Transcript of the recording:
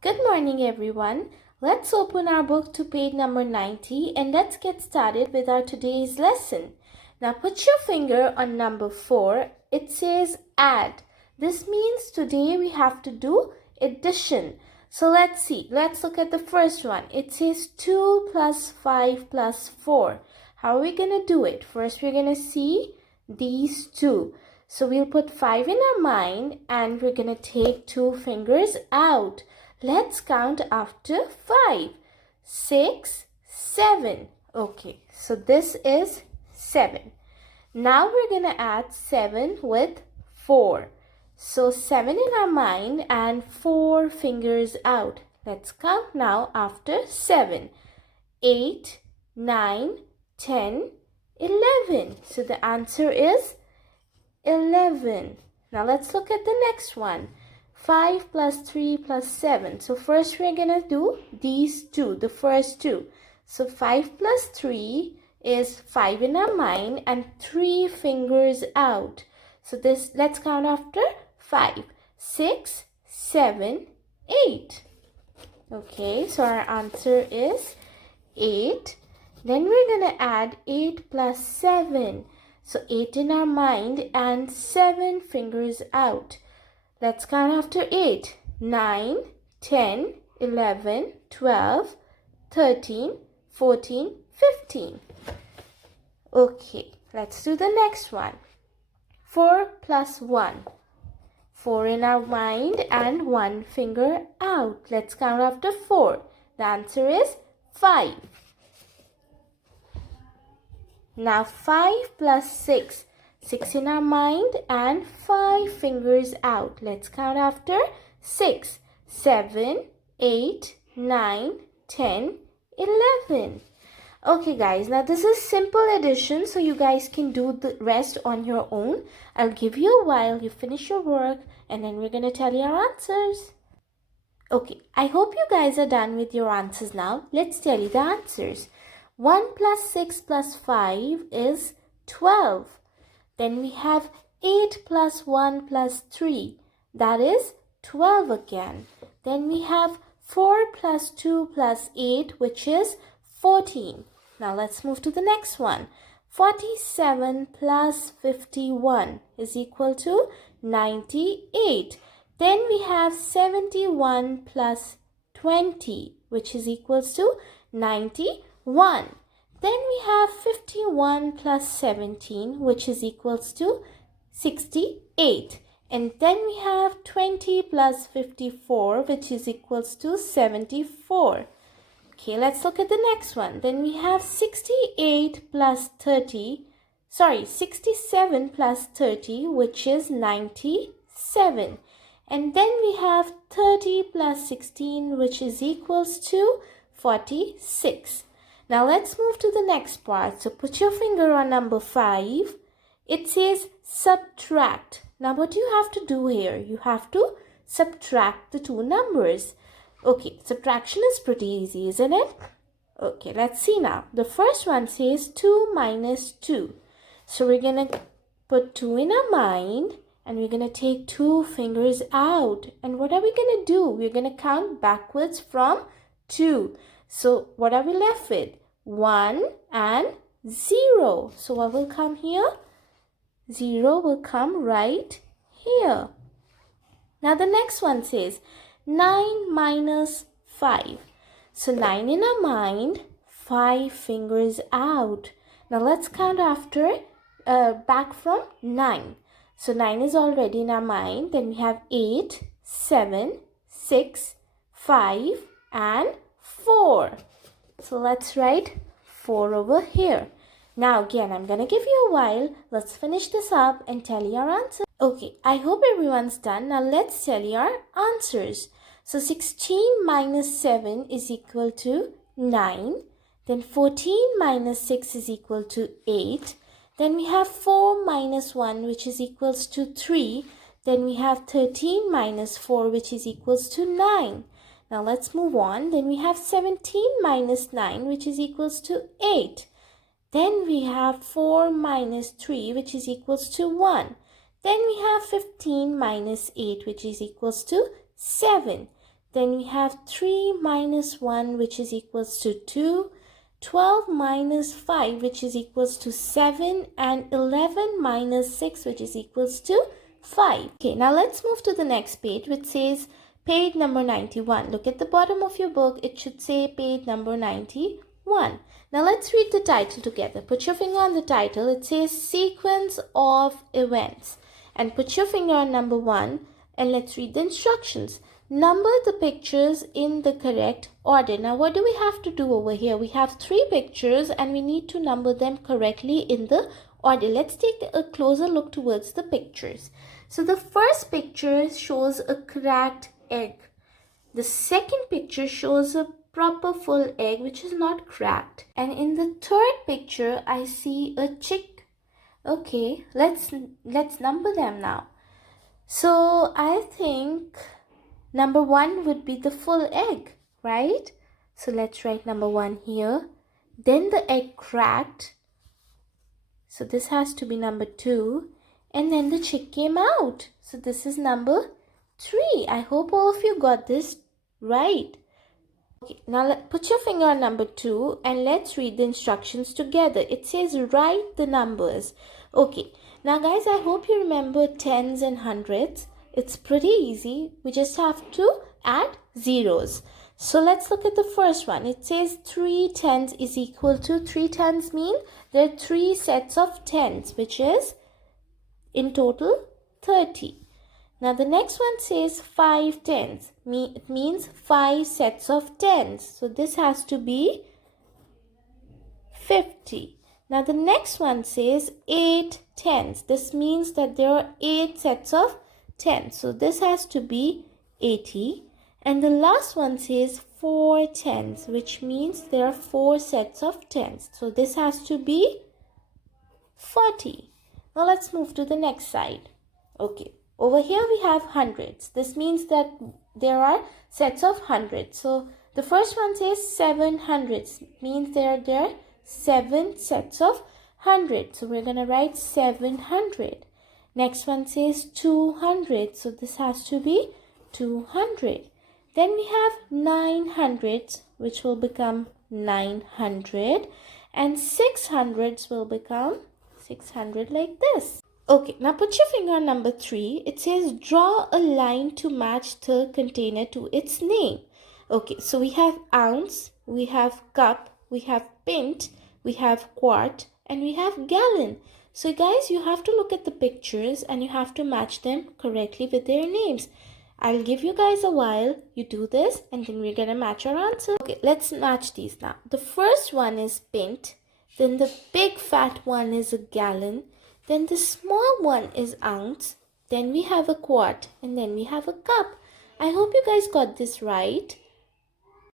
Good morning, everyone. Let's open our book to page number 90 and let's get started with our today's lesson. Now put your finger on number 4. It says add. This means today we have to do addition. So let's see. Let's look at the first one. It says 2 plus 5 plus 4. How are we going to do it? First, we're going to see these two. So we'll put 5 in our mind and we're going to take 2 fingers out. Let's count after 5. 6, 7. Okay, so this is 7. Now we're going to add 7 with 4. So 7 in our mind and 4 fingers out. Let's count now after 7. 8, 9, 10, 11. So the answer is 11. Now let's look at the next one. 5 plus 3 plus 7. So first we're going to do these two, the first two. So 5 plus 3 is 5 in our mind and 3 fingers out. So this, let's count after 5. 6, 7, 8. Okay, so our answer is 8. Then we're going to add 8 plus 7. So 8 in our mind and 7 fingers out. Let's count after 8. 9, 10, 11, 12, 13, 14, 15. Okay, let's do the next one. 4 plus 1. 4 in our mind and 1 finger out. Let's count after 4. The answer is 5. Now 5 plus 6. 6 in our mind and 5 fingers out. Let's count after 6. 7, 8, 9, 10, 11. Okay guys, now this is simple addition, so you guys can do the rest on your own. I'll give you a while, you finish your work, and then we're going to tell you our answers. Okay, I hope you guys are done with your answers now. Let's tell you the answers. 1 plus 6 plus 5 is 12. Then we have 8 plus 1 plus 3. That is 12 again. Then we have 4 plus 2 plus 8, which is 14. Now let's move to the next one. 47 plus 51 is equal to 98. Then we have 71 plus 20, which is equals to 91. Then we have 51 plus 17, which is equals to 68. And then we have 20 plus 54, which is equals to 74. Okay, let's look at the next one. Then we have 67 plus 30, which is 97. And then we have 30 plus 16, which is equals to 46. Now let's move to the next part. So put your finger on number 5. It says subtract. Now what do you have to do here? You have to subtract the two numbers. Okay, subtraction is pretty easy, isn't it? Okay, let's see now. The first one says 2 minus 2. So we're going to put 2 in our mind and we're going to take 2 fingers out. And what are we going to do? We're going to count backwards from 2. So what are we left with? 1 and 0. So what will come here? 0 will come right here. Now the next one says 9 minus 5. So 9 in our mind, 5 fingers out. Now let's count after back from 9. So 9 is already in our mind. Then we have 8, 7, 6, 5 and 4. So let's write 4 over here. Now again, I'm going to give you a while. Let's finish this up and tell you our answer. Okay, I hope everyone's done. Now let's tell you our answers. So 16 minus 7 is equal to 9. Then 14 minus 6 is equal to 8. Then we have 4 minus 1, which is equals to 3. Then we have 13 minus 4, which is equals to 9. Now let's move on. Then we have 17 minus 9, which is equals to 8. Then we have 4 minus 3, which is equals to 1. Then we have 15 minus 8, which is equals to 7. Then we have 3 minus 1, which is equals to 2. 12 minus 5, which is equals to 7. And 11 minus 6, which is equals to 5. Okay, now let's move to the next page, which says page number 91. Look at the bottom of your book. It should say page number 91. Now let's read the title together. Put your finger on the title. It says sequence of events. And put your finger on number 1 and let's read the instructions. Number the pictures in the correct order. Now what do we have to do over here? We have 3 pictures and we need to number them correctly in the order. Let's take a closer look towards the pictures. So the first picture shows a cracked egg. The second picture shows a proper full egg which is not cracked. And in the third picture I see a chick. Okay, let's number them now. So I think number 1 would be the full egg, right? So let's write number 1 here. Then the egg cracked. So this has to be number 2. And then the chick came out. So this is number 3. I hope all of you got this right. Okay, now put your finger on number 2 and let's read the instructions together. It says write the numbers. Okay, now guys, I hope you remember tens and hundreds. It's pretty easy. We just have to add zeros. So let's look at the first one. It says 3 tens is equal to, 3 tens mean there are 3 sets of tens, which is in total 30. Now the next one says 5 tens. It means 5 sets of tens. So this has to be 50. Now the next one says 8 tens. This means that there are 8 sets of tens. So this has to be 80. And the last one says 4 tens, which means there are 4 sets of tens. So this has to be 40. Now let's move to the next side. Okay. Over here we have hundreds. This means that there are sets of hundreds. So the first one says 7 hundreds. Means there are 7 sets of hundreds. So we're going to write 700. Next one says 200. So this has to be 200. Then we have 900s, which will become 900. And 600s will become 600 like this. Okay, now put your finger on number 3. It says draw a line to match the container to its name. Okay, so we have ounce, we have cup, we have pint, we have quart, and we have gallon. So guys, you have to look at the pictures and you have to match them correctly with their names. I'll give you guys a while. You do this and then we're going to match our answer. Okay, let's match these now. The first one is pint. Then the big fat one is a gallon. Then the small one is ounce. Then we have a quart and then we have a cup. I hope you guys got this right.